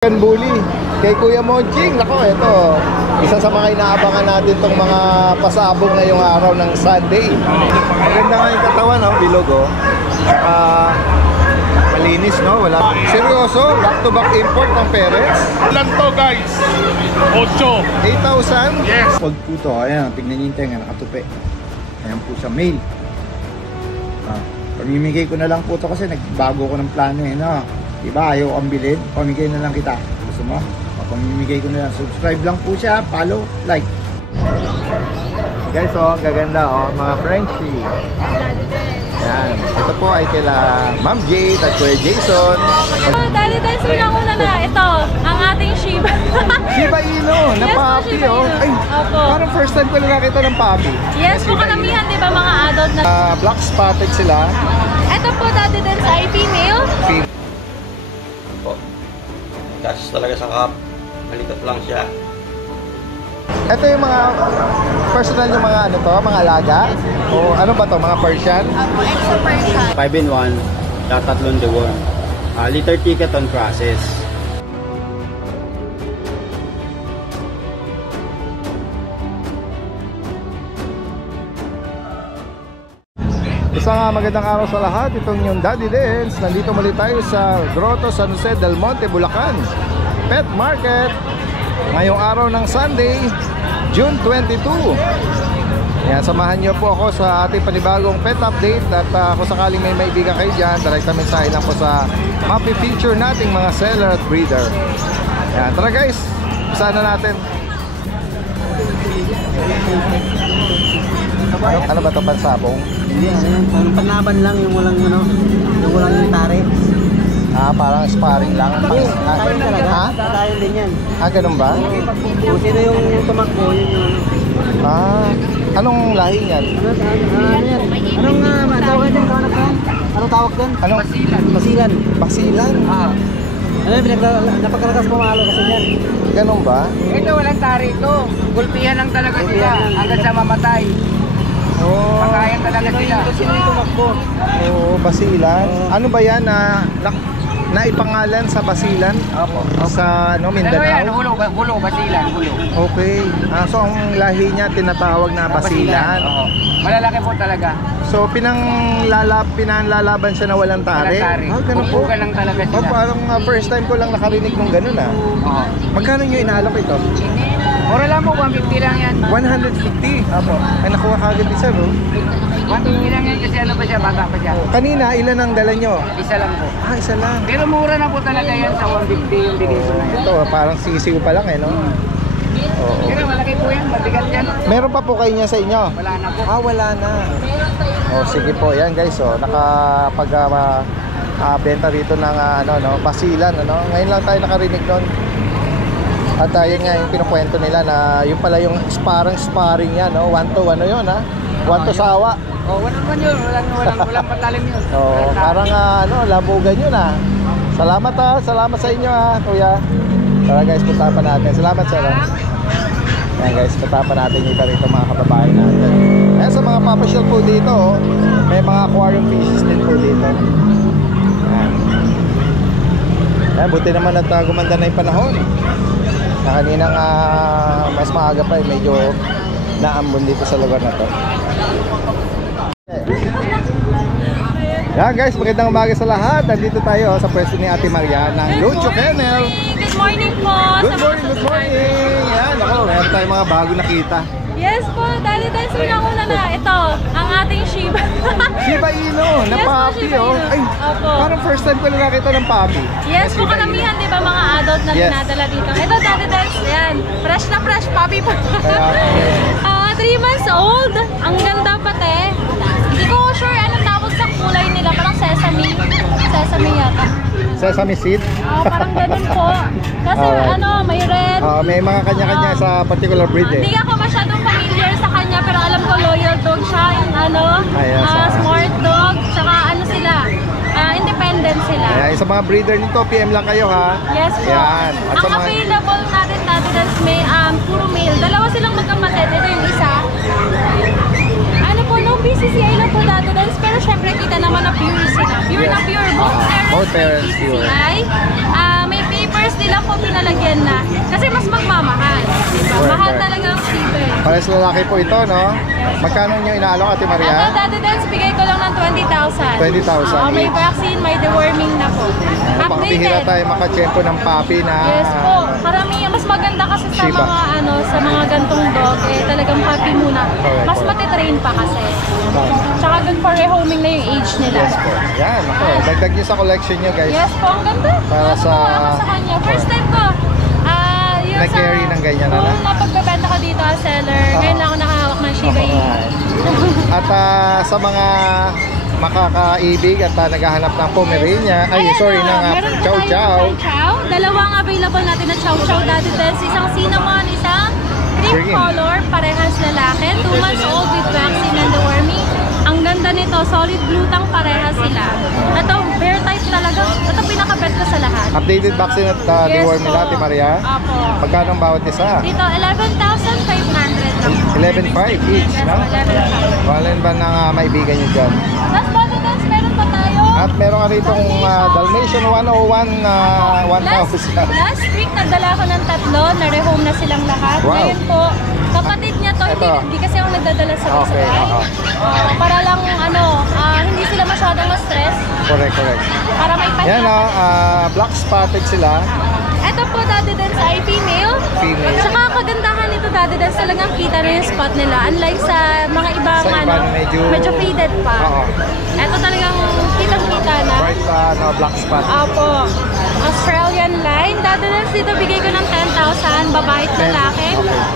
Bully kay Kuya Monching. Nako, ito isa sa mga inaabangan natin tong mga pasabog ngayong araw ng Sunday. Maganda nga yung katawan, no? Bilog, oh. Malinis, no? Wala. Seryoso, back-to-back import ng Perez. Ilan to, guys? 8,000. 8,000? Yes. Pag po to, ayan, tignan niyo yung tenga, nakatupi. Ayan po sa mail. Pamimigay ko na lang po to kasi nagbago ko ng plano eh, no? Diba, ayaw kang bilhin, pamigay na lang kita. Gusto mo? Pamimigay ko na lang. Subscribe lang po siya, follow, like. Guys, oh, gaganda, oh, mga Frenchie. Yan. Ito po ay kila Ma'am Jade at Kuya Jason. Dali tayo una na. Ito, ang ating Shiba. Shiba Inu, na Yes, puppy, Shiba oh. Inu. Ay, Opo. parang first time ko na nakita ng puppy. Yes, kung karamihan, di ba, mga adult na. Black spotted sila. Ito po, dati din sa ay female. Kasi talaga sa kap, malikat lang siya. Ito yung mga personal yung mga ano to, mga alaga? O ano ba to, mga Persian? Opo, extra Persian. 5-in-1, tatlong deworm. Litter ticket on process. Isang magandang araw sa lahat. Itong yung Daddy Dance. Nandito muli tayo sa Grotto San Jose del Monte, Bulacan Pet Market. Ngayong araw ng Sunday, June 22. Yan, samahan niyo po ako sa ating panibagong pet update. At kung sakaling may maibigan kayo dyan, direkta mensahe lang po sa mapi-feature nating mga seller at breeder. Yan, tara guys, usahan na natin. Ano ba ito, pansabong? Hindi, panlaban lang yung walang yung tari. Parang sparring lang. Tayo talaga. Ha? Tayo din yan. Ganun ba? Kung sino yung tumakbo, yun yung Anong lahi niyan? ano yan? Anong tawag din? Anong tawag din? Anong? Basilan. Basilan? Ano yung napagkalakas pumalo kasi yan. Ganun ba? Ito walang tari ito. Gulpihan lang talaga sila hanggang sa mamatay. Oo. Pakayan talaga sila. Kung sino yung tumakbo. Oo, basilan. Ano ba yan na naipangalan sa basilan? Opo. Sa Ano yan? Mindanao? Hulo, basilan, hulo. Okay. So ang lahi niya tinatawag na basilan. Oo. Malalaki po talaga. So pinanlalaban siya na walang tari? Walang tari. Ganun po. Bugbugan lang talaga sila. Parang first time ko lang nakarinig ng ganun Oo. Magkano nyo inaalok ito? Mura lang po, 150 lang yan. 150? Apo. Ay nakuha kagad isa, no? 150 lang yan kasi ano pa siya, bata pa siya. Kanina, ilan ang dala nyo? Isa lang po. Isa lang. Pero mura na po talaga yan sa 150 yung bigay ko na yan. Ito, parang sisiw pa lang, no? Oo. Pero malaki po yan, mabigat yan. Meron pa po kayo niya sa inyo? Wala na po. Wala na. Sige po, yan guys, nakapag benta rito ng basilan, Ngayon lang tayo nakarinig nun. At yun nga yung kinukwento nila na yung pala yung sparring yan, 1 to yun, 1 to sawa. Wala naman yun, walang patalim yun. Parang labugan yun, Salamat salamat sa inyo, kuya. Tara guys, punta pa natin. Salamat sir. Ayan guys, punta pa natin dito mga kababayan natin. Ayan, sa mga papasyal po dito, may mga aquarium fishes din po dito. Ayan, buti naman at gumanda na yung panahon. Na kaninang mas maaga pa, medyo naambon dito sa lugar na to. Yan guys, magandang umaga sa lahat. Nandito tayo sa pwesto ni Ate Maria ng Lucho Kennel. Good morning po. Good morning. Yan, meron tayong mga bago nakita. Yes po, dali tayo una na. Ito, ang ating Shiba. Shiba Inu, na Yes po, puppy, Shiba oh. Inu. Ay, Opo. parang first time ko na nakita ng puppy. Yes, kung karamihan, di ba, mga adult na Yes. dinadala dito. Ito, dati dance. Ayan, fresh na fresh, puppy po. Kaya, 3 months old. Ang ganda pati. Hindi ko sure anong tawag sa kulay nila. Parang sesame. Sesame yata. sesame seed. Parang ganun po. Kasi Alright. may red. May mga kanya-kanya sa particular breed Hindi ako masyadong familiar sa kanya, pero alam ko loyal dog siya. Yung smart dog. Tsaka sila. Independent sila. Ayan, sa mga breeder nito, PM lang kayo, ha? Yes po. Ayan. At Ang sa mga... available natin is puro male. Dalawa silang magkapatid. Ito yung isa. No BCCI lang po dati dance, pero syempre kita naman na pure sila. Pure na pure. Both Both parents parents may BCCI. May papers years nila po pinalagyan na. Kasi mas magmamahal. Diba? Correct, Mahal correct. talaga ang sibe. Pares lalaki po ito, no? Magkano nyo inaalok, Ate Ito, Maria? Daddy Dance, bigay ko lang ng 20,000. 20,000 May each. vaccine, may deworming na po. Pakabihira Updated. tayo makachempo ng papi na... Yes po. Karamihan, mas maganda kasi sa Shiba. mga sa mga gantong dog, talagang puppy muna. Correct, Mas correct. matitrain pa kasi. Tsaka good for rehoming na yung age nila. Yes po. Yan, ako. Dagdag nyo sa collection nyo, guys. Yes po, ang ganda. Para sa- Ako sa kanya. First time ko. Yung Nag-carry ng ganyan na na? Kung napagbebenta ko dito as seller, ngayon lang ako nakahawak ng Shiba Inu. At sa mga makakaibig at naghahanap ng Pomerania, ng meron po Chow tayong Chow. Chow Chow. Dalawang available natin na Chow Chow Daddy Dance. Isang cinnamon, isang cream Cream. color, parehas lalaki. 2 months old with vaccine and deworming. Ang ganda nito, solid blue tang parehas sila. Ito, bear type talaga. Ito pinaka-bet ko sa lahat. Updated vaccine at deworm nila, Ate Maria. Apo. Magkano ang bawat isa? Dito, 11,500 lang. 11,500 each, Yes, no? 11,500. Walin ba ng maibigan nyo dyan? Last Daddy Dance, meron pa tayo. At meron ka rito Dalmatian 101 1,000. Last week, nagdala ko ng 3, na-rehome na silang lahat. Wow. Ngayon po, kapatid niya to, Ito. hindi kasi ako nagdadala sa Okay, oo. para lang, hindi sila masyadong ma-stress. Correct, correct. Para may Yan pahinga. black spotted sila. Ito po, Daddy Dance ay female. Female. Tsaka kagandahan nito, Daddy Dance, talagang kita na yung spot nila. Unlike sa mga ibang, Sa iba na medyo faded pa. Oo. Ito talagang kitang-kita na. Bright black spot. Apo. Australian line. Daddy Dance, dito bigay ko ng 10,000. Babae at lalaki.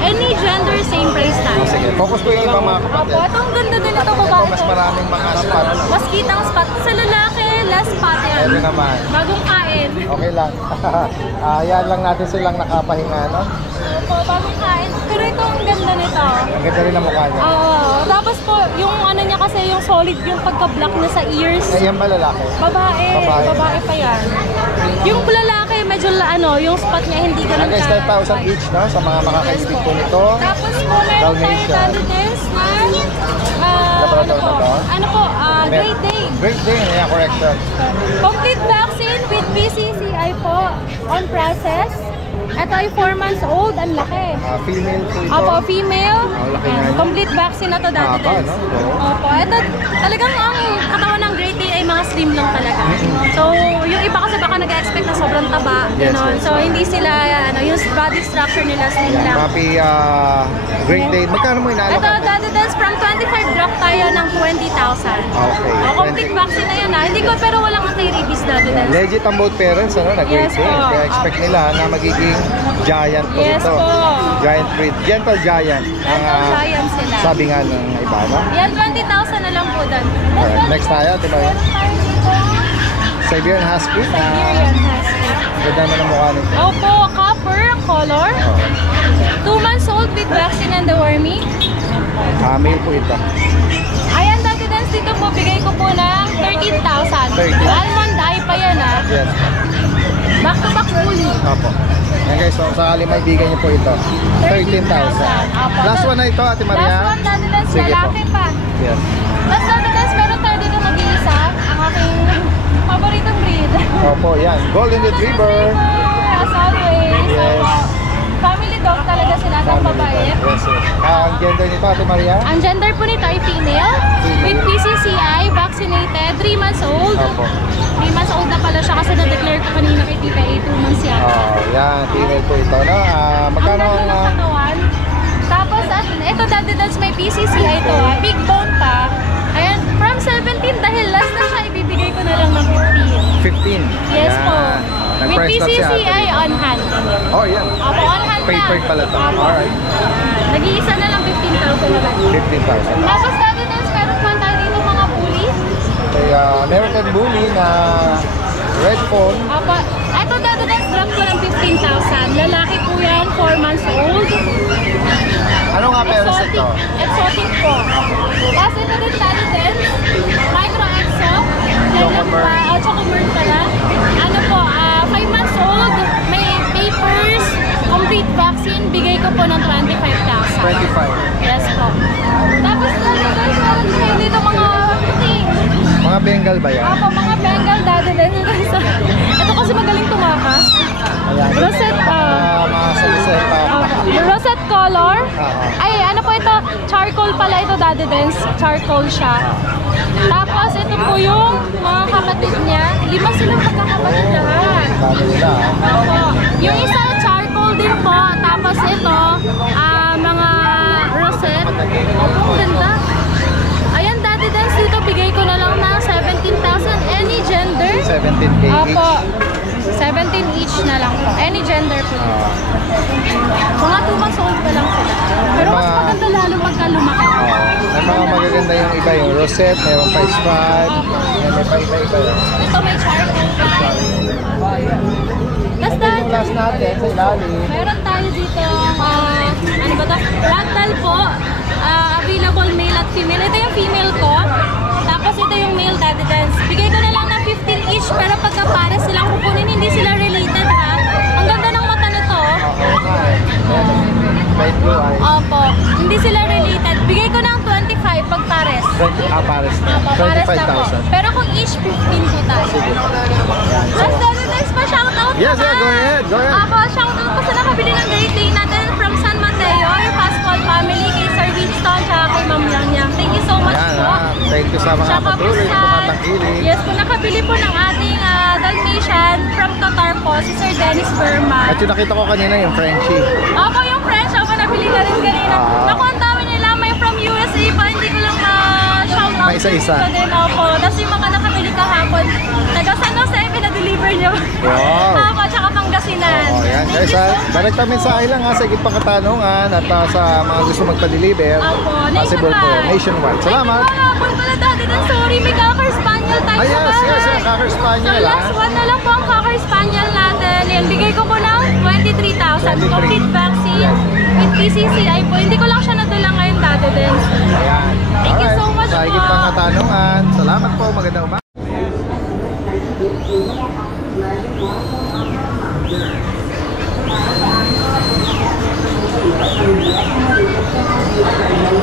Any gender, same price tayo. Sige, focus ko yung ibang mga Apo, kapatid. itong ganda din ito, Ito babae. mas maraming mga spot. Mas kitang spot. Sa lalaki, last spot yan. Ito naman. Bagong kain. Okay lang. Yan lang natin silang nakapahinga, no? Opo, bagong kain. Pero ito ang ganda nito. Ang ganda rin ang mukha niya. Oo. Tapos po, yung niya kasi yung solid yung pagka-black na sa ears. Yan ba lalaki? Babae. Babae. Babae pa yan. Yung lalaki, medyo yung spot niya hindi ganun Hanggang 10,000 each, no? Sa mga makakaibig po nito. Tapos po, meron tayong Dalmatian. Daddy Dance na Labrador na to? Great Day. Great day. Yan, correction. Complete vaccine with BCCI po on process. Ito ay 4 months old, ang laki. Female po ito. Opo, female. Ang laki nga niya. Complete vaccine na to, Daddy Haba, Dance. no? Oo. Opo, ito talagang ang katawan ng Great Day ay mga slim lang talaga. So, yung iba kasi baka nag-expect na sobrang taba, Yes, gano'n. yes. So, hindi sila, yung body structure nila slim lang. Papi, great day. Magkano mo inaalok? Ito, Daddy Dance, from 25 drop tayo ng 20,000. Okay. Complete vaccine na yun Hindi ko, pero walang anti-rabies, Daddy Dance. Legit ang both parents, ano, na great Yes day. po. Kaya expect nila na magiging giant po Yes ito. po. Giant breed. Gentle giant. Ang, Gentle giant sila. sabi nga ng iba, no? Yan, 20,000 na lang po, Dan. Alright, next tayo, diba yun? Meron tayo dito, Siberian Husky. Siberian Husky. Ganda na ng mukha nito. Opo, copper color. 2 months old with vaccine and deworming. Male po ito. Ayan, Daddy Dance, dito po, bigay ko po ng 13,000. 13. Almond eye pa yan, Yes. Back to back fully. Opo. Yan guys, so sakali may bigan niyo po ito. 13,000. Opo. Last one na ito, Ate Maria. Last one, Daddy Dance, Sige po. lalaki pa. Yes. Last Daddy Dance, meron tayo dito mag-iisa. Ang aking paboritong breed. Opo, yan. Golden Retriever. As always. Yes. Opo. Family dog talaga sila ng babae. Yes, yes. Ang gender nito, Ate Maria? Ang gender po nito ay female. With PCCI, vaccinated, 3 months old. Opo. 3 months old na pala siya kasi na-declare ko kanina kay Tita 2 months yata. Oh, yan. Female po ito, no? Magkano Ang ganda ng ang... katawan. Tapos, ito Daddy Dance may PCCI ito big bone pa. Ayan, from 17 dahil last na siya, ibibigay ko na lang ng 15. 15. Yes Yan. po. With Nag-price tag si Ate. PCCI on hand. Oh, yan. Opo, on hand na. Papered pala ito. Opo. Alright. Nag-iisa na lang 15,000 na lang. 15,000. Tapos Daddy Dance, meron pa tayo dito mga bully. Kaya American Bully na red phone. Opo, ito Daddy Dance, drop ko ng 15,000. Lalaki po yan, 4 months old. Ano nga parents Exotic. ito? Exotic po. Tapos ito din Daddy Dance, Micro Exo. Chocobird. Chocobird pala. Ano po, 5 months old, may papers, complete vaccine, bigay ko po ng 25,000. 25. Yes po. Tapos Daddy Dance, meron tayo dito mga puting. Mga Bengal ba yan? Mga Bengal Daddy Dance. Ito kasi magaling tumakas. Ayan. Rosette, Mga saliseta. rosette color. Oo. Ay, ano po ito? Charcoal pala ito, Daddy Dance. Charcoal siya. Tapos, ito po yung mga kapatid niya. 5 silang magkakapatid lahat. Dami nila. Opo. Yung isa, charcoal din po. Tapos ito, mga rosette. Opo, ang ganda. Ayan, Daddy Dance, dito bigay ko na lang ng 17,000. Any gender. 17K each. Opo. 17 each na lang po. Any gender po. Mga 2 months old pa lang sila. Pero mas maganda lalo pagka lumaki. May mga magaganda yung iba, yung rosette, mayroon pa stripe, yan, may pa iba-iba yun. Ito may charcoal pa. Tapos Ito yung last natin sa ilalim. meron tayo dito, ano ba ito? Ragdoll po. Available male at female. Ito yung female ko. Tapos ito yung male, Daddy Dance. Bigay ko na lang ng 15 each, pero pagka pares silang kukunin, hindi sila related ha. Ang ganda ng mata nito. Light blue eyes. Opo. Hindi sila related. Bigay ko ng 25 pag pares. 20, pares na. Opo, pares na po. 25,000. Pero kung each 15 po tayo. Last Daddy Dance pa, shoutout Yes, naman. yeah, go ahead, go ahead. Ako, shoutout po sa nakabili ng Great Day natin from San Mateo, yung Pascual family, kay Sir Winston, tsaka kay Ma'am Yang. Thank you so much Yan, po. thank you sa mga Tsaka po patuloy na sa- tumatangkilik. Yes po, nakabili po ng ating Dalmatian from Qatar po, si Sir Dennis Berman. At yung nakita ko kanina yung Frenchie. Ako yung French, ako nabili na rin kanina. Naku, ang dami nila, may from USA pa, hindi ko lang ma-shoutout. May isa-isa. dito din ako. Tapos yung mga nakabili kahapon, taga San Jose, pinadeliver nyo. Wow. Ako, tsaka Pangasinan. Oh, yan. Thank Guys, you so much. direct mensahe lang ha sa higit pang katanungan at sa mga gusto magpa-deliver. Opo, Possible po yan. Nationwide. Salamat. Ay, kahapon pala dati ng sorry, may Cocker Spaniel tayo Ah, sa yes, bahay. yes, yung Cocker Spaniel, So, last one na lang po ang Cocker Spaniel natin. Yan, bigay ko po ng 23,000. 23. Complete vaccine with PCCI po. Hindi ko lang siya nadala ngayon dati din. Ayan. Thank you Alright. so much Sa higit po. pang katanungan. Salamat po. Magandang umaga.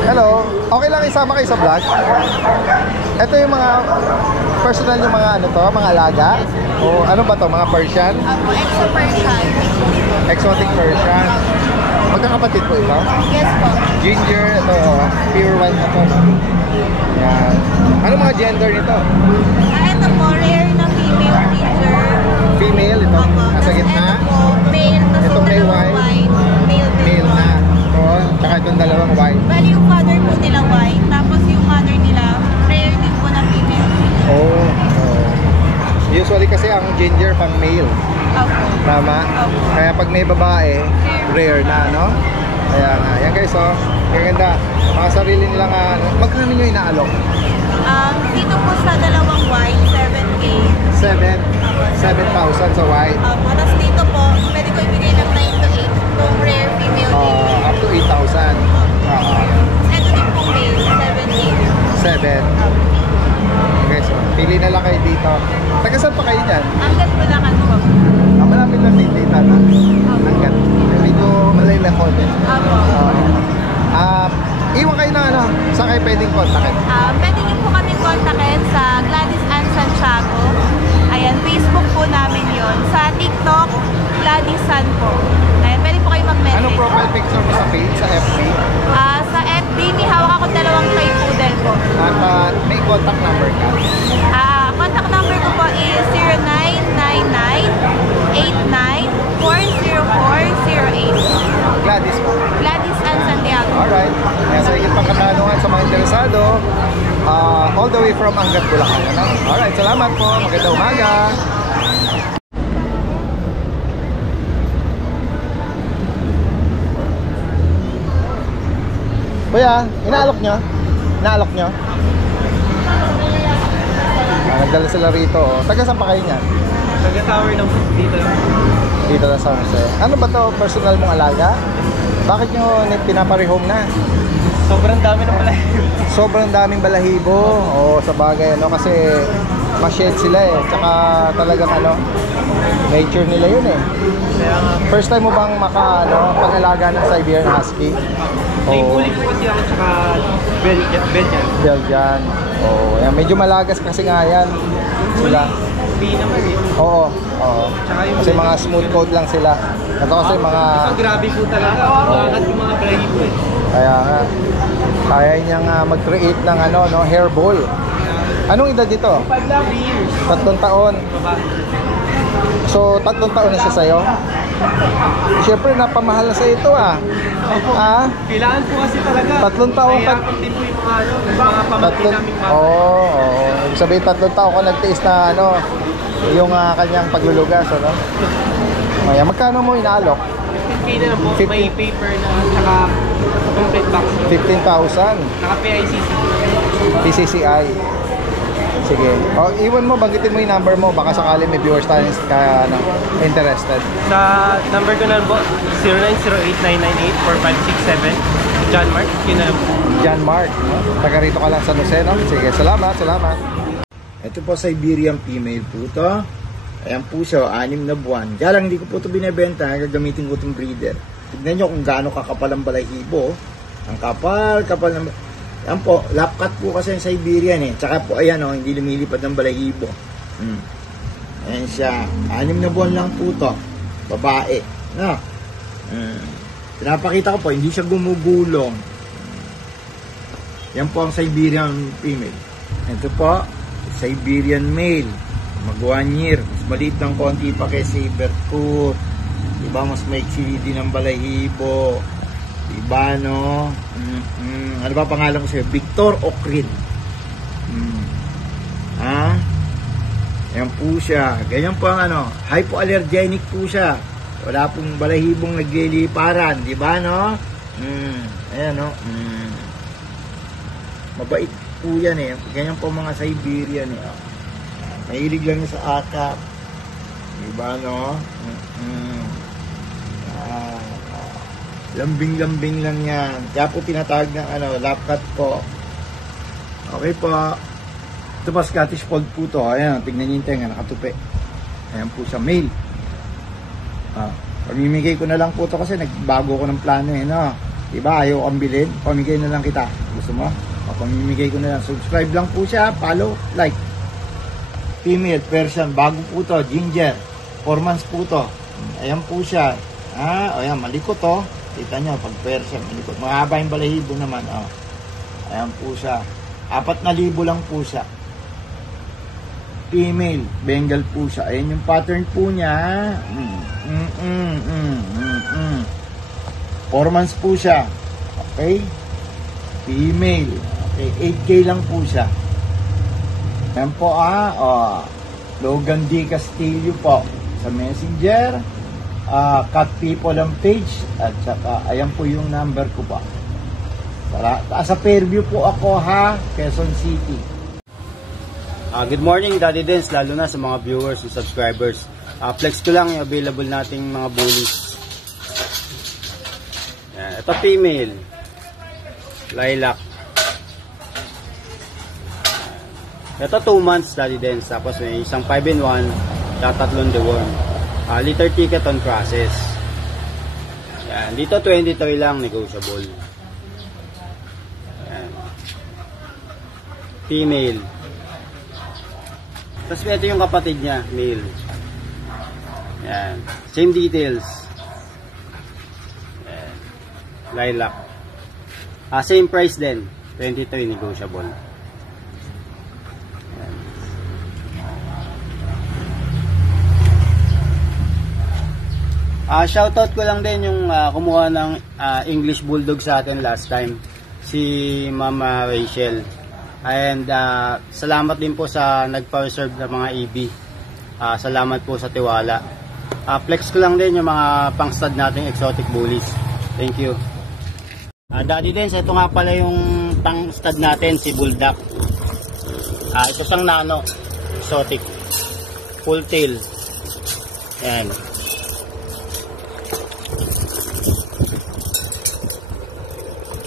Hello. Okay lang isama kayo sa vlog? Ito yung mga personal yung mga ano to, mga alaga? O ano ba to, mga Persian? Ako, exo Persian. Exotic Persian. Magkakapatid po ito? Yes po. Ginger, ito, pure white na to. Yan. Ano mga gender nito? Ito po, rare na female ginger. Female, ito, nasa gitna. Ito po, male. Tapos Itong may white. Male din Male po. na. Ito, tsaka itong dalawang white. Bali yung father po nila white, tapos yung mother nila rare din po na female. Oh. Usually kasi ang ginger pang male. Opo. Tama? Kaya pag may babae, rare na, no? Kaya nga. Yan guys, oh. Gaganda. Mga sarili nilang, magkano nyo inaalok? Dito po sa dalawang white, 7K. 7,000 sa white. Tapos dito po, pwede ko ibigay ng 9 to 8 itong rare female din. Up to 8,000. Ito din po male, 7K. 7. Okay, so pili na lang kayo dito. Taga saan pa kayo dyan? Hanggat po lang po. Malapit lang din dito, no? Hanggat. Medyo malay lang konti. Opo. Iwan kayo na ano, saan kayo pwedeng kontakin? Pwede niyo po kami kontakin sa Gladys Ann Santiago. Ayan, Facebook po namin yon. Sa TikTok, Gladys Ann po. Ayan, pwede po kayo mag-message. Anong profile picture mo sa page, sa FB? Sa FB, may hawak ako 2 toy poodle po. At may contact number ka? Contact number ko po is 0999-89-40408. Gladys po. Gladys Ann Santiago. Alright. Kaya sa higit pang katanungan sa mga interesado, all the way from Angat, Bulacan. Ano? Alright, salamat po. Magandang umaga. Kuya, inaalok nyo? Inaalok nyo? Nagdala sila rito. Oh. Taga saan pa kayo niyan? Taga-tower ng dito. Dito na San Jose. Ano ba to? Personal mong alaga? Bakit nyo pinaparehome na? Sobrang dami ng balahibo. Sobrang daming balahibo. Oo, sa bagay, ano, kasi ma-shed sila eh. Tsaka talagang ano, nature nila yun eh. Kaya nga, First time mo bang pag-alaga ng Siberian Husky? thankfully po kasi ako tsaka Belgian. Belgian. Oo, yan. Medyo malagas kasi nga yan. Sila. naman eh. Oo, oo. Tsaka yung Kasi mga smooth coat lang sila. Ito kasi mga... Ito grabe po talaga. Bakit yung mga balahibo eh. Kaya nga, kaya niyang mag-create ng ano, no, hair ball. Anong edad dito? 3 years. 3 taon. Baba. So, 3 taon na siya sa'yo? Siyempre, napamahal na sa ito ah. Ah? Kailangan po kasi talaga. 3 taon ka... Kaya din po yung mga, mga pamangkin namin mga. Oo. Ibig sabihin, 3 taon ka nagtiis na ano, yung kanyang paglulugas, ano? Kaya, magkano mo inaalok? 15K na lang po. 15. May paper na, tsaka complete box. 15,000. Naka-PICC. PCCI. Sige. O, iwan mo, banggitin mo yung number mo. Baka sakali may viewers tayo ka ano, interested. Sa number ko na po, 0908-998-4567. John Mark, yun na lang po. John Mark. No? Taga rito ka lang sa Jose, no? Sige, salamat, salamat. Ito po Siberian female po to. Ayan po siya, 6 na buwan. Kaya lang hindi ko po ito binibenta, gagamitin ko itong breeder. Tignan nyo kung gaano kakapal ang balahibo. Ang kapal ng... Ayan po, lap cut po kasi yung Siberian eh. Tsaka po, ayan o, hindi lumilipad ng balahibo. Ayan siya, 6 na buwan lang po to. Babae. No? Pinapakita ko po, hindi siya gumugulong. Yan po ang Siberian female. Ito po, Siberian male. Mag 1 year. Mas maliit ng konti pa kay Sabertooth. Diba, mas maiksi din ang balahibo. Diba, no? Ano ba pangalan ko sa'yo? Victor Okrin. Ha? Yan po siya. Ganyan po ang ano, hypoallergenic po siya. Wala pong balahibong nagliliparan. Diba, no? Ayan, no? Mabait po yan eh. Ganyan po mga Siberian eh. Mahilig lang niya sa atap. Diba, no? Lambing-lambing lang yan. Kaya po tinatawag ng ano, lap cut po. Okay po. Ito pa Scottish Fold po to. Ayan, tignan niyo yung tenga, nakatupi. Ayan po sa male. Pamimigay ko na lang po to kasi nagbago ko ng plano eh, no? Diba, ayaw kang bilhin. Pamigay na lang kita. Gusto mo? Pamimigay ko na lang. Subscribe lang po siya. Follow, like. Female, Persian. Bago po to. Ginger. 4 months po to. Ayan po siya. Ayan, malikot to. Kita nyo, pag Persian, malikot. Mahaba yung balahibo naman. Ayan po siya. 4,000 lang po siya. Female, Bengal po siya. Ayan yung pattern po niya. 4 months po siya. Okay? Female. Okay, 8K lang po siya. Ayan po Logan D. Castillo po. Sa Messenger. Cat People ang page. At saka, ayan po yung number ko pa. Sa Fairview po ako ha. Quezon City. Good morning, Daddy Dens, lalo na sa mga viewers and subscribers. Flex ko lang yung available nating mga bullies. Yan. Ito female. Lilac. Ito 2 months, Daddy Dens. Tapos may isang 5-in-1, tatlong deworm. Litter ticket on process. Yan. Dito 23 lang, negotiable. Yan. Female. Tapos ito yung kapatid niya, male. Yan. Same details. Yan. Lilac. Same price din. 23 negotiable. Yan. Shoutout ko lang din yung kumuha ng English Bulldog sa atin last time. Si Mama Rachel. And salamat din po sa nagpa-reserve ng mga EB. Salamat po sa tiwala. Flex ko lang din yung mga pang-stud nating exotic bullies. Thank you. Daddy Dens, ito nga pala yung pang-stud natin, si Bulldog. Ito pang nano, exotic. Full tail. Ayan.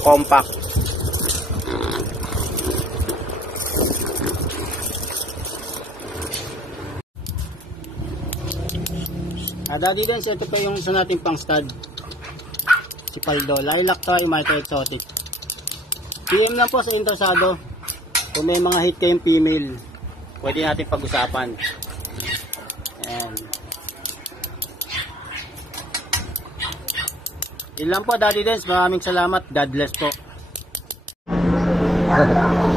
Compact. Daddy Dens, ito pa yung isa nating pang stud. Si Paldo. Lilac to, yung Marta Exotic. PM lang po sa interesado. Kung may mga hit kayong female, pwede natin pag-usapan. And yun lang po, Daddy Dance. Maraming salamat. God bless po.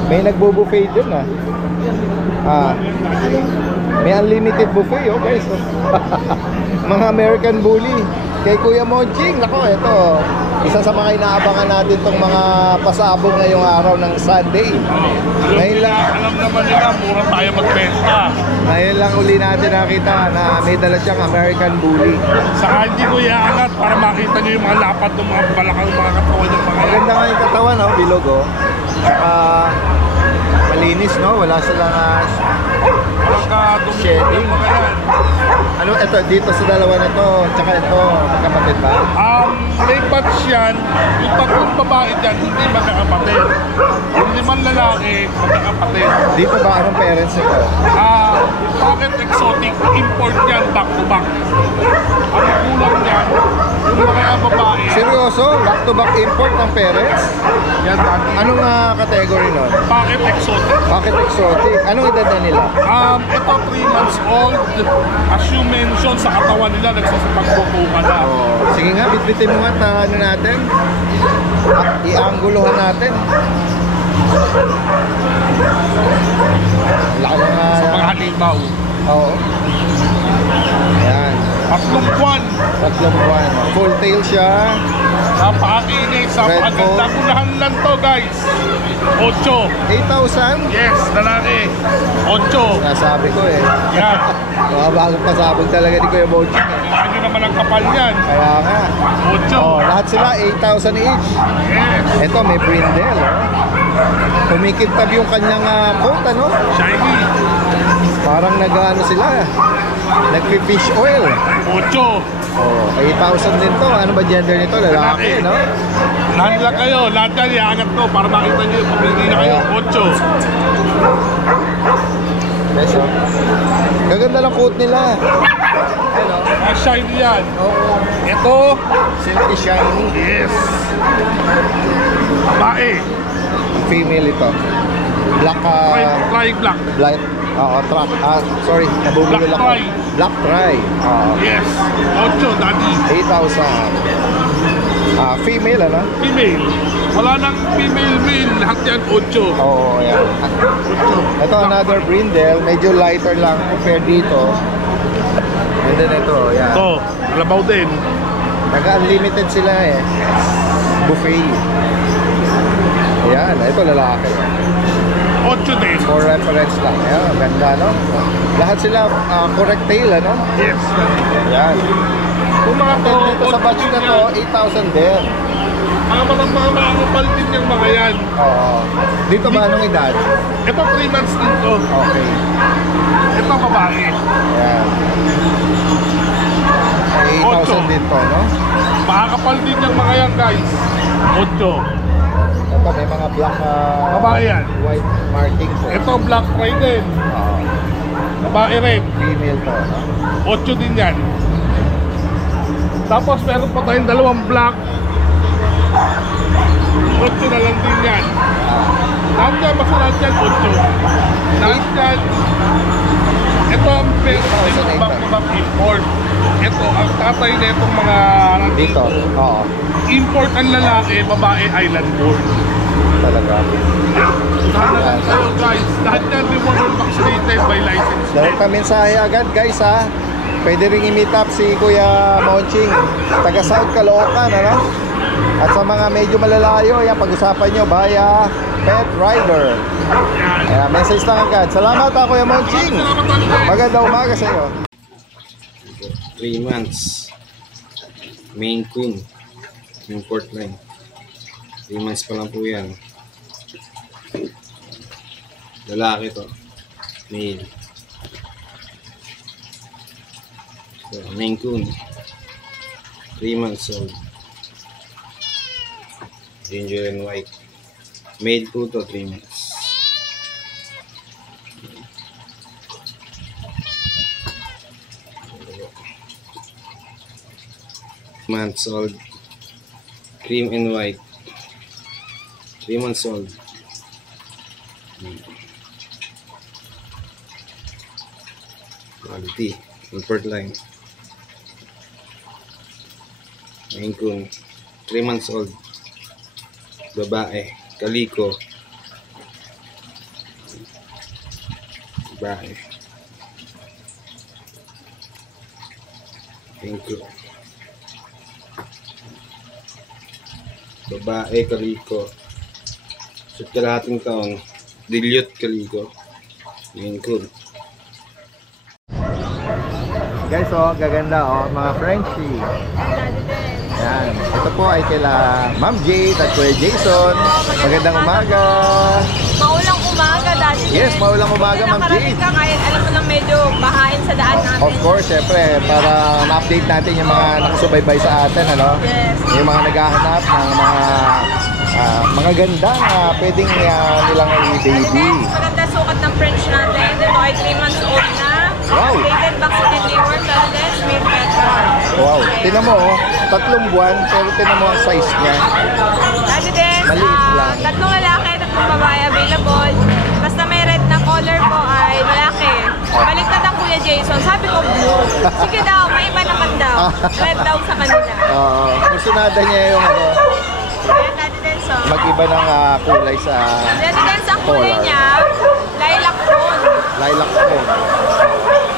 May nagbo-buffet dun may unlimited buffet guys. Mga American Bully kay Kuya Monching. Nako, ito isa sa mga inaabangan natin tong mga pasabog ngayong araw ng Sunday. Ngayon lang, Alam naman nila, mura tayo magbenta. ngayon lang uli natin nakita na may dala siyang American Bully. Saka hindi ko iaangat para makita nyo yung mga lapad ng mga balakang mga katawan ng mga yan. Maganda nga yung katawan, bilog Saka malinis, wala silang Walang kadumi shedding. yung mga yan. Ano, ito, dito sa dalawa na to, tsaka ito, magkapatid ba? May batch yan, yung tatlong babae dyan, hindi magkakapatid. Yung limang lalaki, magkakapatid. Dito ba, anong parents nito? Bakit exotic? Import yan back to back. Ang kulang yan, yung mga babae, Seryoso? Back-to-back import ng parents? yan dati. Anong category nun? Bakit exotic? Bakit exotic? Anong edad na nila? Ito 3 months old. As you mentioned, sa katawan nila, nagsasapagpupuka na. Sige nga, bitbitin mo nga, ano natin? I-angguluhan natin. Laki na Sa mga halimaw. Oo. Ayan. 3 buwan. 3 buwan. Full tail siya. Napakakinis. Napakaganda. Unahan lang to, guys. 8. 8,000? Yes, lalaki. 8. Nasabi ko Yan. Mga bagong pasabog talaga ni Kuya Boching. Ano naman ang kapal yan? Kaya nga. 8. Lahat sila 8,000 each. Yes. Ito may brindle. Kumikintab yung kanyang coat, Shiny. Parang nag-ano sila. Nag-fish oil. 8. 8,000 din to. Ano ba gender nito? Lalaki, Lahat lang kayo. Lahat yan, iaangat ko para makita nyo yung pamili na kayo. 8. Beso. Gaganda lang coat nila. Shiny yan. Oo. Ito. Silky shiny. Yes. Babae. Female ito. Black, Try black. black. Track. Sorry, nabubulol Black ako. tri. Black tri. Yes. 8, daddy. 8,000. Female, Female. Wala nang female, male. Lahat yan 8. Oo, yan. 8. Ito, another brindle. Medyo lighter lang compared dito. And then ito, yan. Ito, labaw din. Nag-unlimited sila buffet. Ayan, ito lalaki. 8 din. For reference lang. Ayan, ganda, Lahat sila correct tail, Yes. Ayan. Kung mga to, Dito sa batch na to, 8,000 din. mga kapal din yung mga yan. Oo. Dito ba anong edad? Ito 3 months din to. Okay. Ito babae. Ayan. 8,000 din to, Makakapal din yung mga yan, guys. 8. Ito, may mga black Babae yan. white marking po. Ito black fry din. Babae rin. Female to, 8 din yan. Tapos meron pa tayong 2 black. 8 na lang din yan. Lahat yan, basta lahat yan 8. Lahat yan. Ito ang back-to-back import. Ito, ang tatay na itong mga Dito, oo. import ang lalaki, babae island born. Talaga. Lahat na lang kayo, guys. Lahat yan reward vaccinated by license. Direkta mensahe agad, guys, Pwede ring i-meet up si Kuya Monching, taga South Caloocan, At sa mga medyo malalayo, yan, pag-usapan nyo via Pet Rider. Ayan, message lang agad. Salamat, Kuya Monching. Magandang umaga sa iyo. 3 months. Maine Coon. Import line. 3 months pa lang po yan. Lalaki to. Male. So, Maine Coon. 3 months old. Ginger and white. Male po to, 3 months. Months old, cream and white, 3 months old. Quality. Import line. Maine Coon. 3 months old. Babae. Calico. Babae. Maine Coon. Babae, Calico. Sa kalahating taon, dilute Calico. Maine Coon. Guys, oh, gaganda oh, mga Frenchie. Yan. Ito po ay kila Ma'am Jade at Kuya Jason. Magandang umaga. Maulang umaga, Daddy Den. Yes, maulang umaga, Ma'am Jade. Ka, kahit alam mo lang medyo bahain sa daan natin. Of course, syempre, para ma-update natin yung mga nakasubaybay sa atin, ano? Yes. Yung mga naghahanap ng mga gandang pwedeng nilang i-baby. Maganda sukat ng French natin. Ito ay 3 months old na. Wow. Dated vaccine and liver, Daddy Den. Smith pet. Wow. Tinan mo, oh, 3 buwan, pero tinan mo ang size niya. Daddy Den, Maliit lang. 3 lalaki, 3 babae available. Basta may red na color po ay lalaki. Baliktad ang Kuya Jason. Sabi ko blue. Sige daw, may iba naman daw. Red daw sa kanila. Kursunada niya yung ano, Ayan, Daddy Den, so. mag-iba ng kulay sa Daddy Den, sa kulay collar. niya, lilac phone. Lilac po.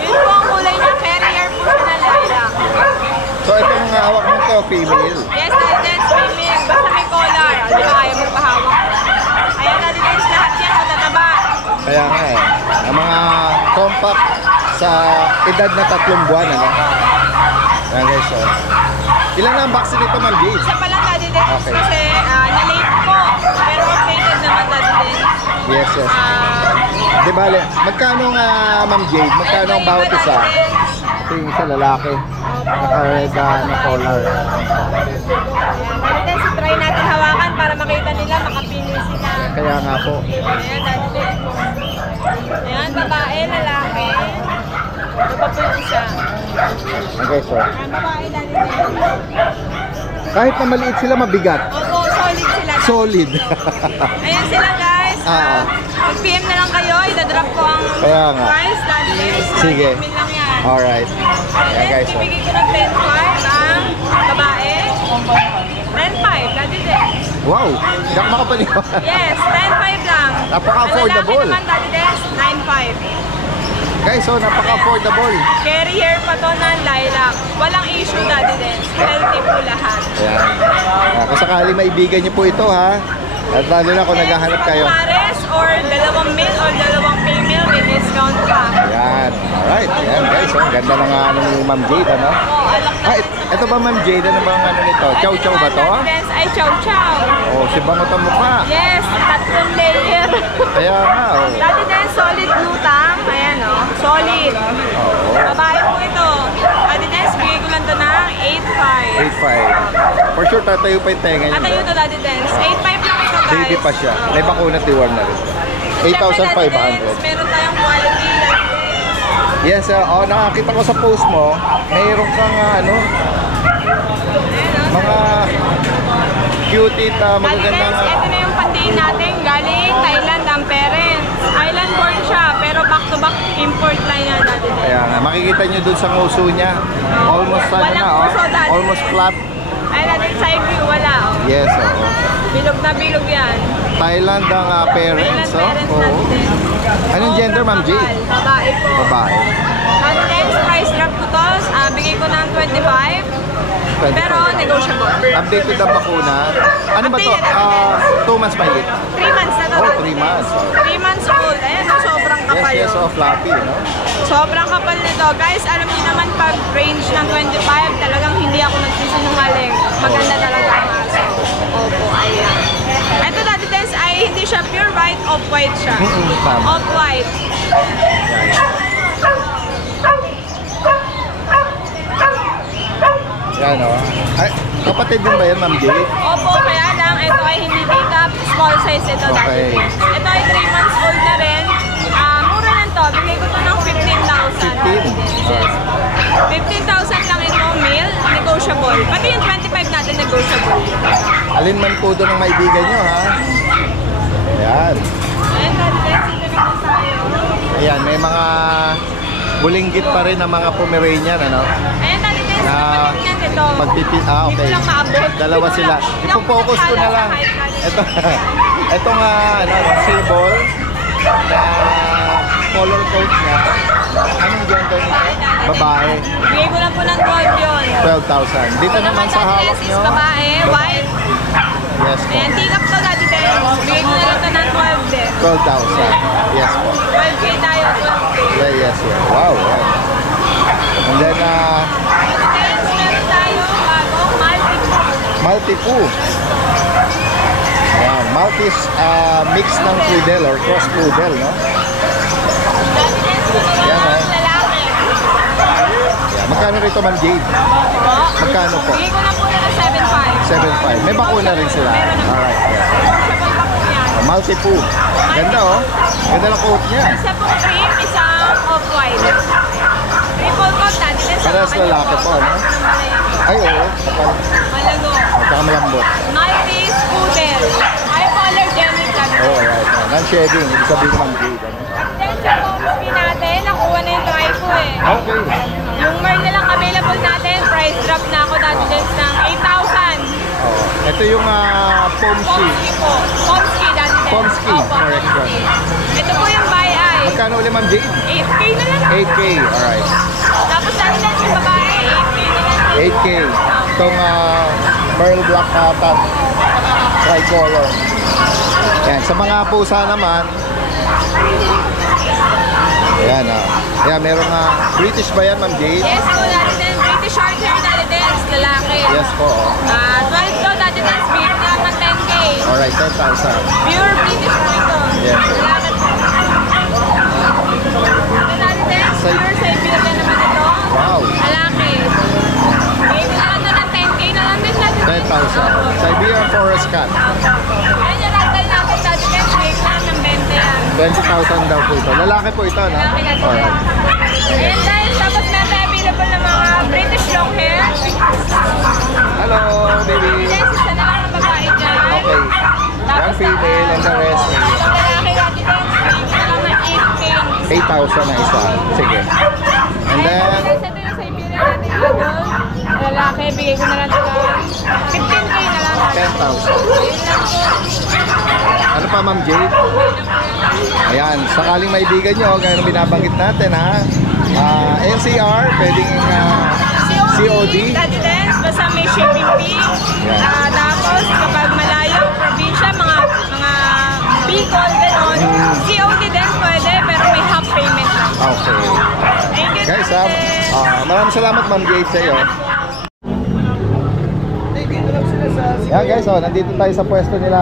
Yun po ang kulay niya, carrier po siya na lilac. So itong hawak mo to, female. Yes, Daddy Den, female. Basta may collar. Di ba kaya magpahawak? Ayan, Daddy Den, lahat yan matataba. Kaya nga eh. Ang mga compact sa edad na 3 buwan, ano? Ayan guys, so. Ilan na ang vaccine nito, Ma'am Jade? Isa pa lang, Daddy Den, Okay. kasi na-late po. Pero updated naman, Daddy Den. Yes, yes. Di bale, magkano nga, Ma'am Jade? Magkano ang bawat isa? Ito yung isa lalaki. Naka-red na collar. Daddy Den, so try natin hawakan para makita nila, makapili sila. Kaya nga po. Ayan, Daddy Den. Ayan, babae, lalaki. Ito pa po yung isa. Okay, so. Ayan, babae, Daddy Den. Kahit na maliit sila, mabigat. Opo, solid sila. Solid. Ayan sila, guys. Mag-PM na lang kayo. Idadrop ko ang Kaya nga. price, Daddy Den. Sige. 1 lang yan. Alright. Ayan guys, so. Bibigay ko ng 10.5 ang babae. 10.5, Daddy Den. Wow, hindi ako makapaniwala. Yes, 10.5 lang. Napaka-affordable. Ang lalaki naman, Daddy Den, 9.5. Guys, so napaka-affordable. Carrier pa to ng lilac. Walang issue, Daddy Den. Healthy po lahat. Ayan. Kung sakali maibigan niyo po ito ha. At lalo na kung naghahanap kayo. Pares or 2 male or 2 female, may discount pa. Ayan. Alright. Ayan guys, so ganda ng ano ni Ma'am Jade, ano? Oh, alak na. Ito ba Ma'am Jade? Ano ba ang ano nito? Chow chow ba to? Daddy Den, ay chow chow. Oh, si bangot ang mukha. Yes, 3 layer. Kaya nga, oh. Daddy Den, solid lutang. Ayan, oh. Solid. Oo. Babae po ito. Daddy Den, bigay ko lang ito ng 8.5. 8.5. For sure, tatayo pa yung tenga niya. At ayun to, Daddy Den. 8.5 lang ito, guys. Baby pa siya. May bakuna tiwar na rin. Siyempre, Daddy Den, 8,500. meron tayong quality. Yes, oh, nakakita ko sa post mo, mayroon kang ano, mga cute magagandang Daddy Den, ito na yung pandain natin. Galing Thailand ang parents. Island born siya, pero back-to-back import line na, Daddy Den. kaya nga, makikita nyo dun sa nguso niya. Almost ano Walang na, oh. nguso, Daddy. Almost flat. Ay, natin side view, wala. Oh. Yes, oo. Bilog na bilog yan. Thailand ang parents, oh. Parents, Oo. Daddy Den. Anong gender, Ma'am Jade? Babae po. Babae. Daddy Den, price drop ko to. Bigay ko ng 25. Pero negotiable. Updated ang bakuna. Ano ba to? 2 months mahigit. 3 months na to. Oh, Daddy 3 Den. months. 3 months old. Ayan, sobrang kapal. Yes, oh. oh, floppy, no? Sobrang kapal nito. Guys, alam niyo naman pag range ng 25, talagang hindi ako nagsisinungaling. Maganda talaga ang aso. Opo, ayan. Ito, Daddy Den, ay hindi siya pure white, off-white siya. tama. Off-white. Yan, oh. Ay, kapatid din ba yan, Ma'am Jade? Opo, kaya lang, ito ay hindi data, small size ito, Daddy Okay. Den. Ito ay 3 months old na rin. Mura lang to. Bigay ko to ng 15,000. 15? Yes. 15,000 lang ito, male, negotiable. Pati yung 25 natin, negotiable. Alin man po doon ang maibigan nyo, ha? Ayan. Ayan, Daddy Den, sino naman tayo? Ayan, may mga bulinggit pa rin ang mga Pomeranian, ano? Ayan, Daddy Dance, Na kapatid niyan ito. okay. Hindi ko lang maabot. Dalawa Hindi ko sila. lang- Ipo-focus ko na lang. Ito, itong sable na color code niya. Anong gender nito? Babae. Bigay ko lang po ng 12 yun. 12,000. Dito Ito naman sa Daddy hawak Dance is nyo. babae, white. Yes po. Ayan, take up to Daddy Dance. Bigay ko na lang ito ng 12 din. 12,000. Yes po. 12K tayo, 12K. Yeah, yes. Wow. Wow. And then, Dance, meron tayo bago, Maltipoo. Ayan, Maltese mix ng poodle or cross poodle, no? Daddy Dance ko na Yan, lang, oh. lalaki. Ayan. Magkano rito, Ma'am Jade? Magkano po? Bigay ko na po na ng 7.5. 7.5. May bakuna rin sila. Meron naman. Alright. Yeah. Negotiable pa po yan. Maltipoo. Ganda, oh. Ganda ng coat niya. Isa pong cream, isang off-white. Triple coat, Daddy Dance. Parehas lalaki po, no? Ay, oo. Malago. Saka malambot. Maltese Poodle. Eye color denim Daddy Oh, Dance. alright. Non-shedding. Ibig sabihin Ma'am Jade. Ano? Then sa Pomsky natin, nakuha na yung try ko eh. Okay. Yung Merl na lang available natin, price drop na ako Daddy Dance ng 8,000. Oh. Ito yung Pomsky. Pomsky po. Pomsky Daddy Dance. Pomsky, Opo, correction. Pomsky. Ito po yung buy eye. Magkano ulit, Ma'am Jade? 8K na lang. 8K. Alright. Tapos Daddy Dance yung babae, 8K na lang. 8K. Itong Pearl Black Cotton. Tricolor. Yan. Sa mga pusa naman, ayan, ayan, merong British ba yan, Ma'am Jade? Yes po, Daddy Dance. British short hair Daddy Dance, lalaki. Yes po. 12 to Daddy Dance, bigyan na lang ng 10K. Alright, 10,000. Pure British po ito. Yes. Lalaki po. Ito Daddy Dance, pure Siberian naman ito. Wow. Lalaki. Bigyan ko na lang ito ng 10K na lang din Daddy Dance. 10,000. Siberian Forest Cat. Ayan yung ragdoll natin Daddy Dance, bigyan ko lang ng 20 yan. 20,000 daw po ito. Lalaki po ito, no? Lalaki Daddy Alright. Dance. Ayan guys, tapos meron available na mga British long hair. Hello, baby. Dance, isa na lang ang babae dyan. Okay. One female and the rest Lalaki Daddy Dance, bigyan ko lang ng 8K ang isa. 8,000 na isa. Sige. And then, Ito yung Siberian natin idol. Lalaki, bigay ko na lang ito. 15K na lang. 10,000. Ayun lang po. Ano pa, Ma'am Jade? Ayan, sakaling maibigan nyo, gaya ng binabanggit natin, ha? NCR, pwedeng COD. Daddy Dance, basta may shipping fee. Tapos, kapag malayo, probinsya, mga Bicol, gano'n. COD din pwede, pero may half payment lang. Okay. Thank you, Guys, Daddy Dance. maraming salamat, Ma'am Jade, sa iyo. Yan guys, nandito tayo sa pwesto nila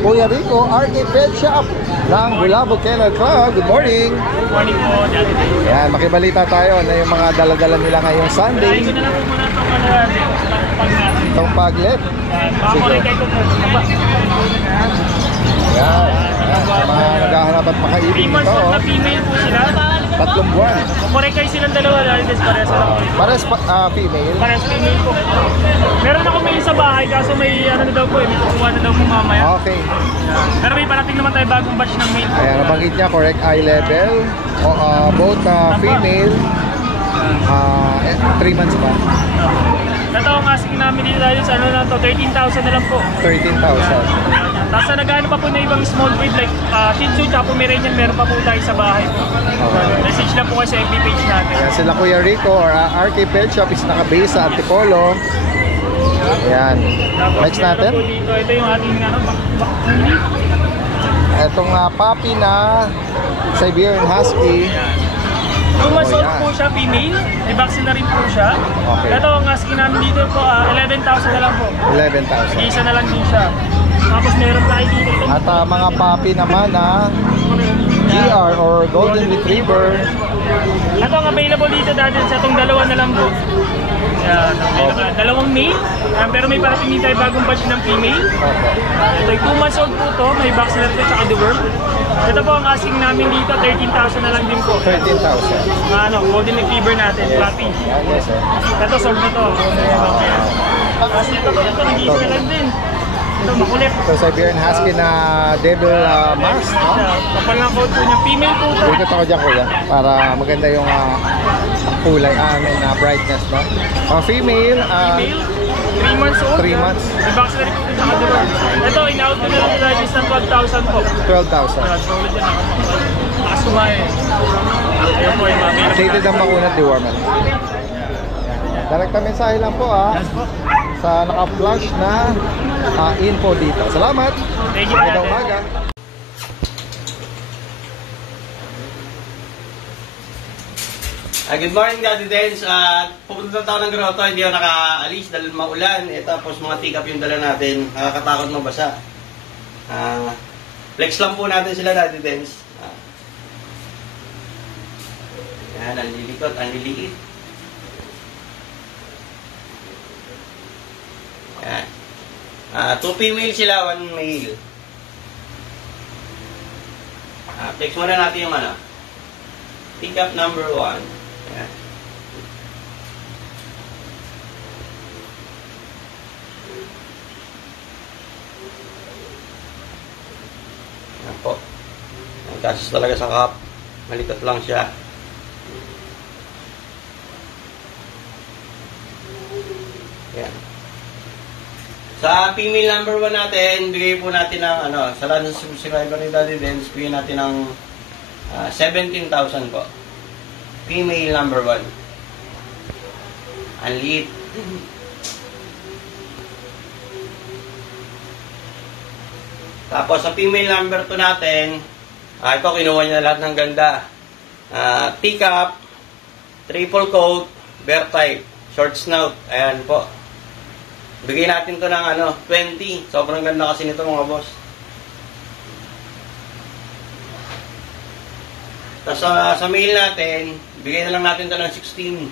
Kuya Rico, RK Pet Shop ng Bulabog Kennel Club. Good morning! Good morning po, Daddy Dance. Yan, makibalita tayo na yung mga dala-dala nila ngayong Sunday. Ayun na lang po muna itong pag natin. Itong paglet. Makakorek kayo ito po. Yan, sa mga naghahanap at 3 makaibig months nito. old na female po sila. 3 buwan. Makorek kayo silang dalawa, Daddy Dance. Parehas na lang po. Pares female. Parehas female po. Meron ako may sa bahay, kaso may ano na daw po may kukuha na daw po mamaya. Okay. Pero may parating naman tayo bagong batch ng male po. Ayan, nabanggit niya, correct eye level. Both female. 3 months pa. Ito ang asking namin dito tayo sa ano na to, 13,000 na lang po. 13,000. Tapos nagano pa po na ibang small breed like Shih Tzu, tsaka Pomeranian, meron pa po tayo sa bahay po. Message lang po kayo sa FB page natin. Ayan, sila Kuya Rico or RK Pet Shop is naka-base sa Antipolo. Ayan. Tapos Next meron natin. po dito, ito yung ating ano, Itong puppy na Siberian Husky. 2 months old yan. po siya, female. May vaccine na rin po siya. Okay. Ito ang asking namin dito po, 11,000 na lang po. 11,000. Isa na lang din siya. Tapos meron tayo dito. At mga puppy naman na GR or Golden Retriever. Ito ang available dito dati sa itong dalawa na lang po. Yan, available. Dalawang male, pero may parating din tayo bagong batch ng female. Ito ay 2 months old po to, may vaccine na rin tsaka deworm. Ito po ang asking namin dito, 13,000 na lang din po. 13,000. Golden Retriever natin, puppy. Yes, sir. Ito, sold na to. Tapos ito, nag-iisa na lang din. Ito, makulit. Ito, Siberian Husky na Devil Mask, no? Kapal ng coat po niya. Female po ito. Ikot ako dyan, kuya, para maganda yung kulay, brightness, no? Female, Female, 3 months old. 3 months. May vaccine po sa kadawa. Ito, in-out ko na lang nila ng 12,000 po. 12,000. Solid yan ako. Lakas kumain. Ayun po yung mga Updated ang makunat, dewormer. Direkta mensahe lang po sa naka-flash na info dito. Salamat! Thank you, magandang umaga. Good morning, Daddy Dens. Pupunta na tayo ng grotto, hindi ako nakaalis dahil maulan. Tapos mga pick-up yung dala natin. Nakakatakot mabasa. Flex lang po natin sila, Daddy Dens. Yan, ang lilikot, ang liliit. Yan. 2 female sila, 1 male. Flex muna natin yung pick-up number 1. Yan. Yan po. Ang kasos talaga sa cup. Malikot lang siya. Yan. Sa female number 1 natin, bigay po natin ng sa lahat ng subscriber ni Daddy Dens, bigay natin ng 17,000 po. Female number 1. Ang liit. Tapos sa female number 2 natin, ito kinuha niya lahat ng ganda. Teacup, triple coat, bear type, short snout. Ayan po. Bigay natin to ng 20. Sobrang ganda kasi nito mga boss. Tapos sa male natin, bigay na lang natin to ng 16.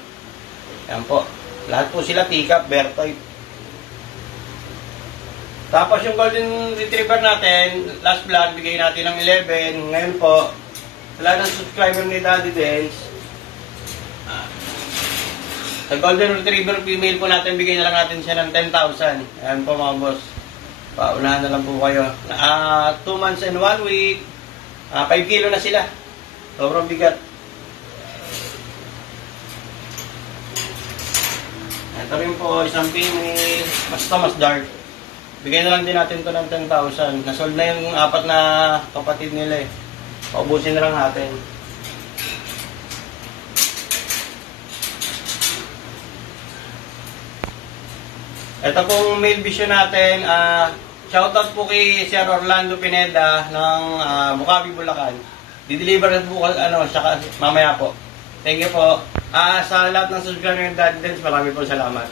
Yan po. Lahat po sila teacup, bear type. Tapos yung golden retriever natin, last vlog, bigay natin ng 11. Ngayon po, sa lahat ng subscriber ni Daddy Dens, sa golden retriever female po natin, bigay na lang natin siya ng 10,000. Ayan po mga boss. Paunahan na lang po kayo. 2 months and 1 week. 5 kilo na sila. Sobrang bigat. Ito rin po, isang female. Basta mas dark. Bigay na lang din natin ito ng 10,000. Nasold na yung 4 na kapatid nila eh. Paubusin na lang natin. Ito pong male vision natin. Shoutout po kay Sir Orlando Pineda ng Bukawi, Bulacan. Dideliver na po siya mamaya po. Thank you po. Sa lahat ng subscriber ng Daddy Dens, marami po salamat.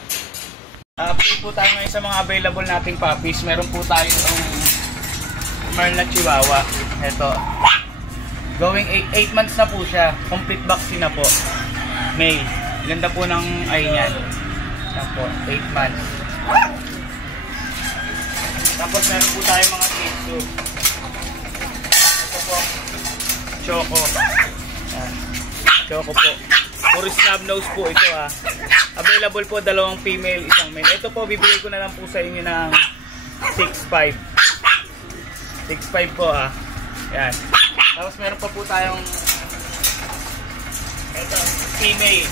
Update po tayo ngayon sa mga available nating puppies. Meron po tayo ng Merl na Chihuahua. Ito. Going 8 months na po siya. Complete vaccine na po. Male. Ganda po ng eye niyan. Yan po. 8 months. Tapos meron po tayo mga Shih Tzu. Ito po. Choco. Yan. Choco po. Puro snub nose po ito ha. Available po 2 female, 1 male. Ito po bibigay ko na lang po sa inyo ng 6.5. 6.5 po ha. Yan. Tapos meron pa po tayong ito, female.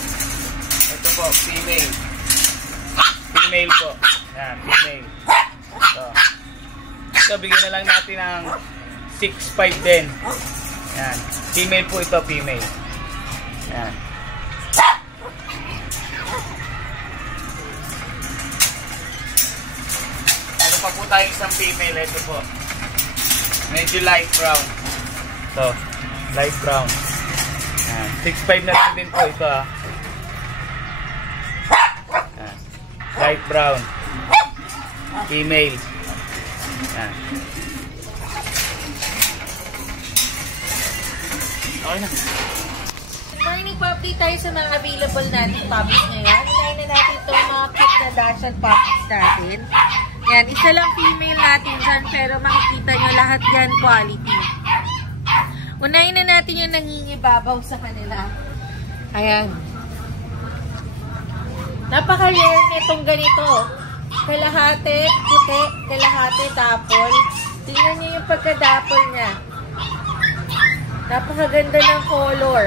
Ito po, female. Female po. Yan, female. Ito bigyan na lang natin ng 6.5 din. Yan. Female po ito, female. Yan. Meron pa po tayong isang female. Ito po. Medyo light brown. Ito. Light brown. Yan. 6.5 na lang din po ito ha. Yan. Light brown. Female. Yan. Okay na. Morning po, update tayo sa mga available natin puppies ngayon. Inayin na natin itong mga cute na Dachshund puppies natin. Yan, isa lang female natin dyan, pero makikita nyo lahat yan quality. Unahin na natin yung nangingibabaw sa kanila. Ayan. Napaka-rare nitong ganito. kalahati puti, kalahati dapol. Tingnan niyo yung pagka-dapol niya. Napakaganda ng color.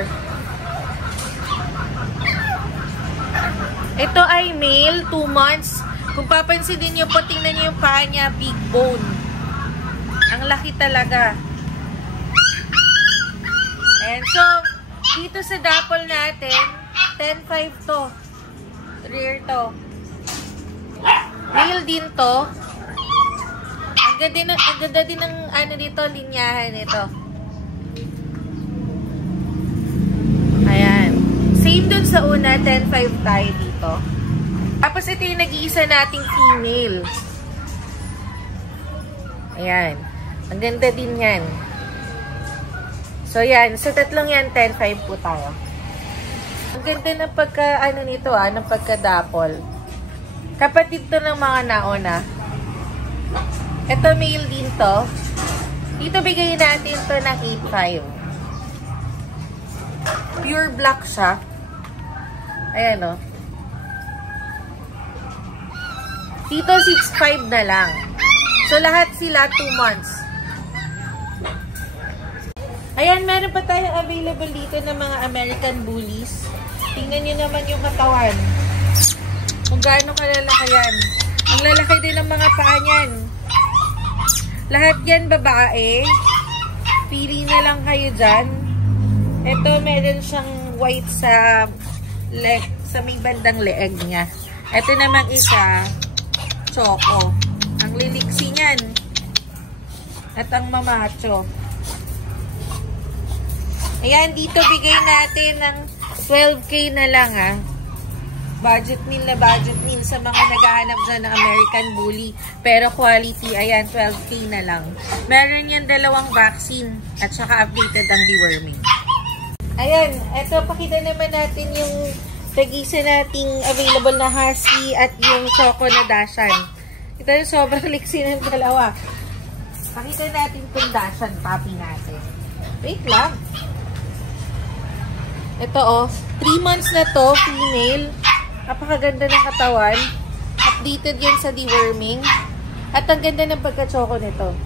Ito ay male, 2 months. Kung papansinin niyo po, tingnan niyo yung paa niya, big bone. Ang laki talaga. And so, dito sa dapol natin, 10.5 to. Rear to. Male din to. Ang ganda din ng ano dito, linyahan nito. Ayan. Same dun sa una, 10.5 tayo dito. Tapos ito yung nag-iisa nating female. Ayan. Ang ganda din yan. So yan, sa tatlong yan, 10.5 po tayo. Ang ganda ng pagka, ano nito ng pagka-dapol. Kapatid to ng mga nauna. Ito male din to. Dito bigay natin to ng 8.5. Pure black siya. Ayan o. Dito 6.5 na lang. So lahat sila 2 months. Ayan, meron pa tayong available dito ng mga American Bullies. Tingnan nyo naman yung katawan. Kung gaano kalalaki yan. Ang lalaki din ng mga paa niyan. Lahat yan babae. Pili na lang kayo dyan. Ito, meron siyang white sa leg, sa may bandang leeg niya. Ito naman isa, choco. Ang liliksi niyan. At ang mamacho. Ayan, dito bigay natin ng 12K na lang Budget meal na budget meal sa mga naghahanap dyan ng American Bully. Pero quality, ayan, 12K na lang. Meron yan 2 vaccine at saka updated ang deworming. Ayan, eto pakita naman natin yung tag-isa nating available na Husky at yung Choco na Dashan. Ito yung sobrang liksi ng dalawa. Pakita natin itong Dashan puppy natin. Wait lang. Ito 3 months na to, female. Napakaganda ng katawan. Updated yan sa deworming. At ang ganda ng pagka-choco nito.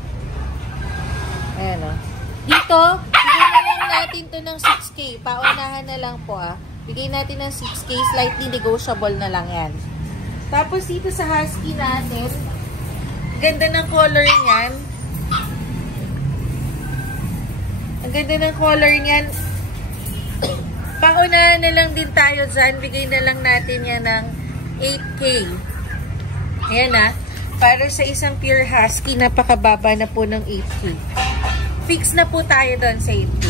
Ayan Dito, bigyan na lang natin to ng 6K. Paunahan na lang po Bigay natin ng 6K. Slightly negotiable na lang yan. Tapos dito sa Husky natin, ganda ng color niyan. Ang ganda ng color niyan. Paunahan na lang din tayo dyan. Bigay na lang natin yan ng 8K. Ayan Para sa isang pure Husky, napakababa na po ng 8K. Fix na po tayo doon sa 8K.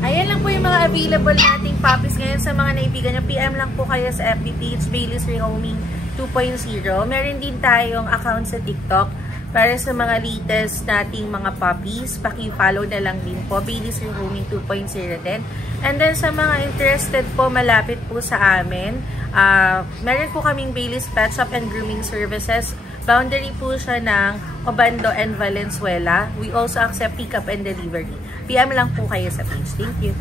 Ayan lang po yung mga available nating puppies ngayon sa mga naibigan nyo. PM lang po kayo sa FB page, Bailey's Rehoming 2.0. Meron din tayong account sa TikTok. Para sa mga latest nating mga puppies, paki-follow na lang din po, Bailey's Rehoming 2.0 din. And then sa mga interested po, malapit po sa amin, meron po kaming Bailey's Pet Shop and Grooming Services. Boundary po siya ng Obando and Valenzuela. We also accept pick-up and delivery. PM lang po kayo sa page. Thank you.